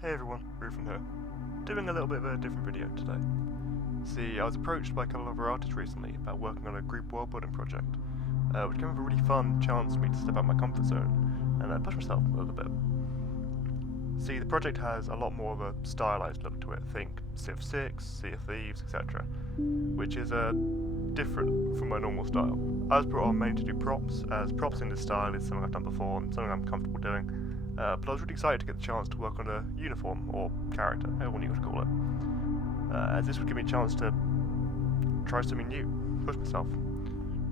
Hey everyone, Rufen here. Doing a little bit of a different video today. See, I was approached by a couple of other artists recently about working on a group world building project, which came with a really fun chance for me to step out of my comfort zone and push myself a little bit. See, the project has a lot more of a stylized look to it. Think Civ 6, Sea of Thieves, etc., which is different from my normal style. I was brought on mainly to do props, as props in this style is something I've done before and something I'm comfortable doing. But I was really excited to get the chance to work on a uniform, or character, however you want to call it, as this would give me a chance to try something new, push myself.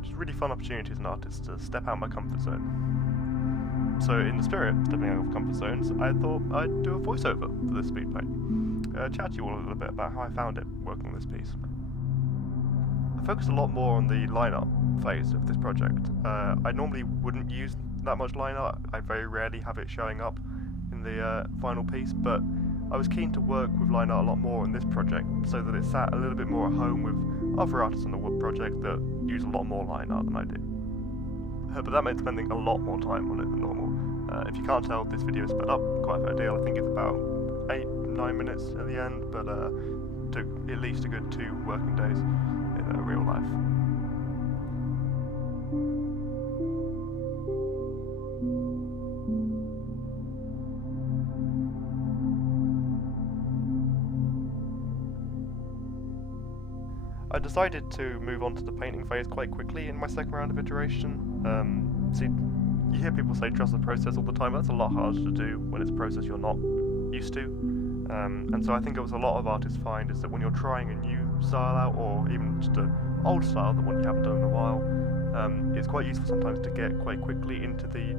Just a really fun opportunity as an artist to step out of my comfort zone. So in the spirit of stepping out of comfort zones, I thought I'd do a voiceover for this speed paint, chat to you all a little bit about how I found it working on this piece. I focused a lot more on the line art phase of this project. I normally wouldn't use that much line art. I very rarely have it showing up in the final piece, but I was keen to work with line art a lot more on this project so that it sat a little bit more at home with other artists on the project that use a lot more line art than I do. But that meant spending a lot more time on it than normal. If you can't tell, this video is sped up quite a fair deal. I think it's about 8-9 minutes at the end, but took at least a good 2 working days in real life. I decided to move on to the painting phase quite quickly in my second round of iteration. See, you hear people say trust the process all the time, but that's a lot harder to do when it's a process you're not used to. And so I think it was a lot of artists find is that when you're trying a new style out, or even just an old style, the one you haven't done in a while, it's quite useful sometimes to get quite quickly into the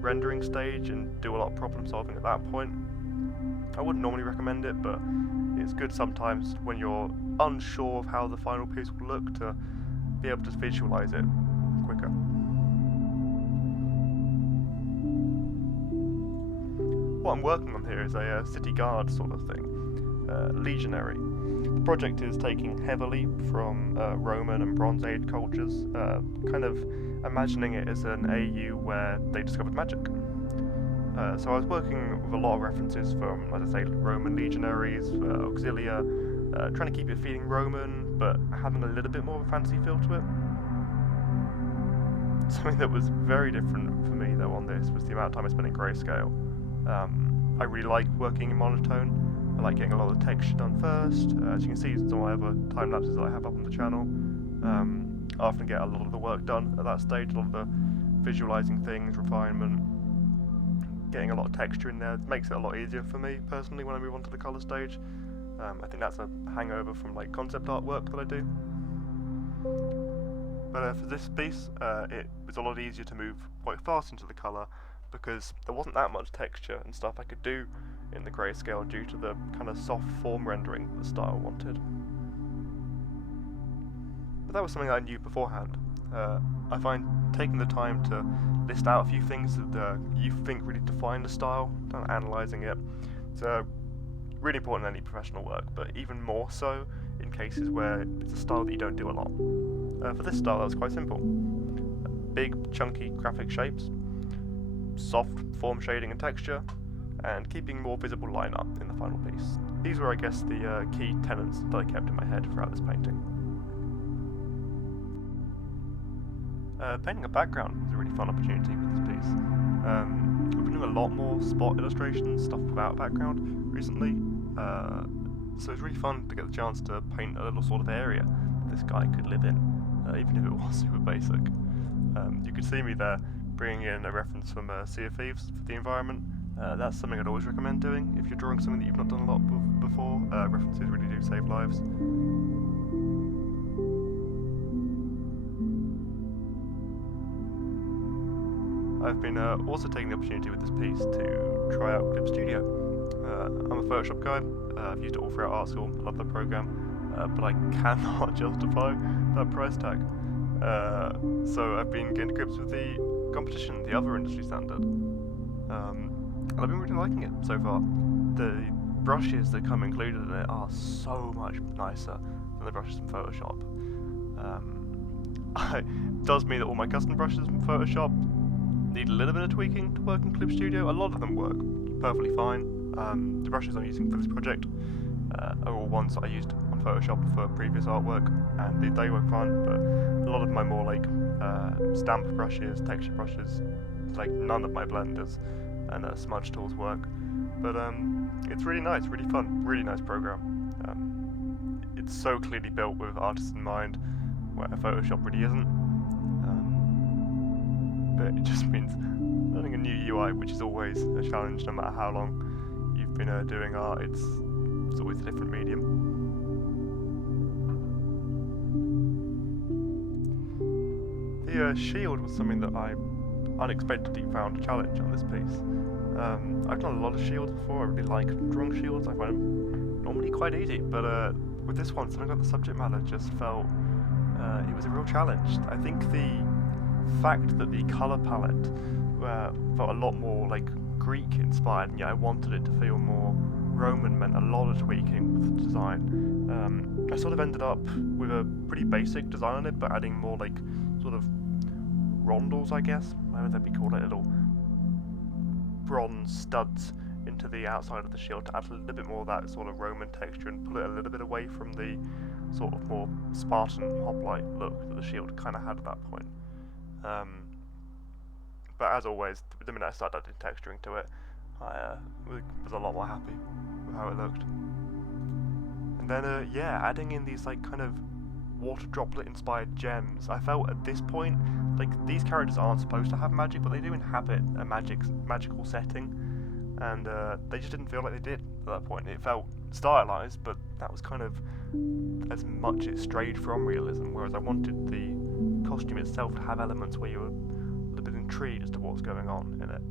rendering stage and do a lot of problem solving at that point. I wouldn't normally recommend it, but it's good sometimes when you're unsure of how the final piece will look to be able to visualize it quicker. What I'm working on here is a city guard sort of thing, legionary. The project is taking heavily from Roman and Bronze Age cultures, kind of imagining it as an AU where they discovered magic. So I was working with a lot of references from, as I say, Roman legionaries, auxilia, trying to keep it feeling Roman, but having a little bit more of a fantasy feel to it. Something that was very different for me, though, on this was the amount of time I spent in grayscale. I really like working in monotone. I like getting a lot of the texture done first. As you can see, some of my other time lapses that I have up on the channel, I often get a lot of the work done at that stage, a lot of the visualizing things, refinement, getting a lot of texture in there. It makes it a lot easier for me personally when I move on to the colour stage. I think that's a hangover from like concept art work that I do. But for this piece, it was a lot easier to move quite fast into the colour because there wasn't that much texture and stuff I could do in the grayscale due to the kind of soft form rendering that the style wanted. But that was something I knew beforehand. I find taking the time to list out a few things that you think really define the style, analysing it, it's really important in any professional work, but even more so in cases where it's a style that you don't do a lot. For this style, that was quite simple. Big, chunky graphic shapes, soft form shading and texture, and keeping more visible line art in the final piece. These were, I guess, the key tenets that I kept in my head throughout this painting. Painting a background was a really fun opportunity with this piece. I've been doing a lot more spot illustrations, stuff without a background recently, so it's really fun to get the chance to paint a little sort of area that this guy could live in, even if it was super basic. You could see me there bringing in a reference from Sea of Thieves for the environment. That's something I'd always recommend doing if you're drawing something that you've not done a lot before. References really do save lives. I've been also taking the opportunity with this piece to try out Clip Studio. I'm a Photoshop guy, I've used it all throughout art school, I love that program, but I cannot justify that price tag. So I've been getting to grips with the competition, the other industry standard. And I've been really liking it so far. The brushes that come included in it are so much nicer than the brushes from Photoshop. It does mean that all my custom brushes from Photoshop need a little bit of tweaking to work in Clip Studio. A lot of them work perfectly fine, The brushes I'm using for this project are all ones that I used on Photoshop for previous artwork, and they were fun, but a lot of my more like stamp brushes, texture brushes, like none of my blenders and smudge tools work. But it's really nice, really fun, really nice program. It's so clearly built with artists in mind, where Photoshop really isn't. But it just means learning a new UI, which is always a challenge, no matter how long you've been doing art. It's always a different medium. The shield was something that I unexpectedly found a challenge on this piece. I've done a lot of shields before. I really like drawing shields. I find them normally quite easy, but with this one, something about the subject matter just felt it was a real challenge. I think the fact that the colour palette felt a lot more like Greek inspired, and yet I wanted it to feel more Roman, meant a lot of tweaking with the design. I sort of ended up with a pretty basic design on it, but adding more like sort of rondels, I guess, whatever they'd be called, like little bronze studs into the outside of the shield to add a little bit more of that sort of Roman texture and pull it a little bit away from the sort of more Spartan hoplite look that the shield kind of had at that point. But as always, the minute I started adding texturing to it, I was a lot more happy with how it looked. And then, yeah, adding in these like kind of water droplet inspired gems. I felt at this point like these characters aren't supposed to have magic, but they do inhabit a magical setting, and they just didn't feel like they did at that point. It felt stylized, but that was kind of as much it strayed from realism, whereas I wanted the costume itself to have elements where you were a little bit intrigued as to what's going on in it.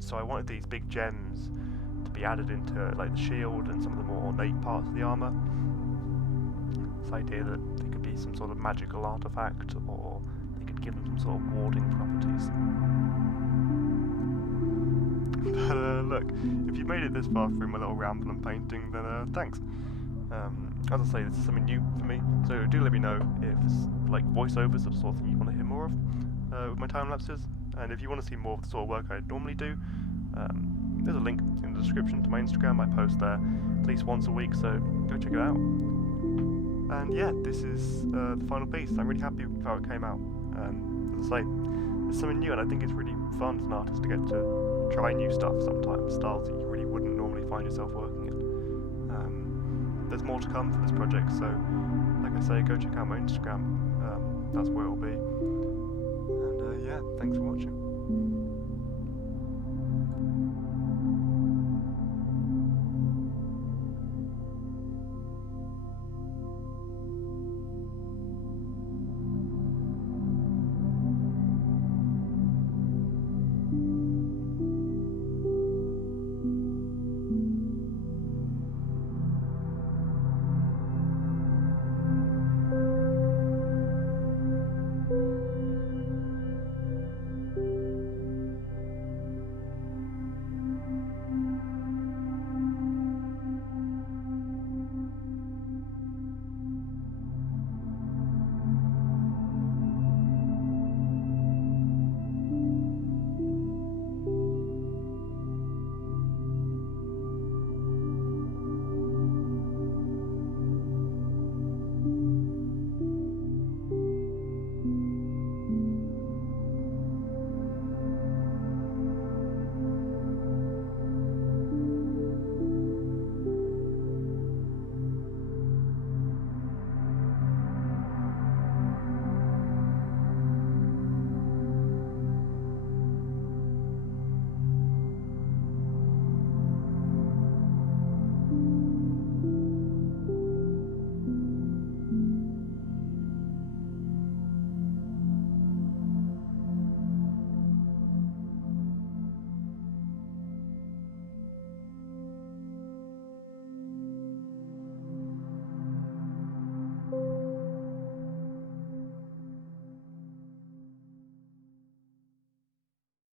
So I wanted these big gems to be added into like the shield and some of the more ornate parts of the armour. This idea that they could be some sort of magical artifact, or they could give them some sort of warding properties. But look, if you've made it this far through my little ramble and painting, then thanks. As I say, this is something new for me, so do let me know if this, like voiceovers are the sort of thing you want to hear more of with my time lapses, and if you want to see more of the sort of work I normally do, there's a link in the description to my Instagram. I post there at least once a week, so go check it out. And yeah, this is the final piece. I'm really happy with how it came out. As I say, it's something new, and I think it's really fun as an artist to get to try new stuff sometimes, styles that you really wouldn't normally find yourself working in. There's more to come for this project, so like I say, go check out my Instagram. That's where it'll be. And yeah, thanks for watching.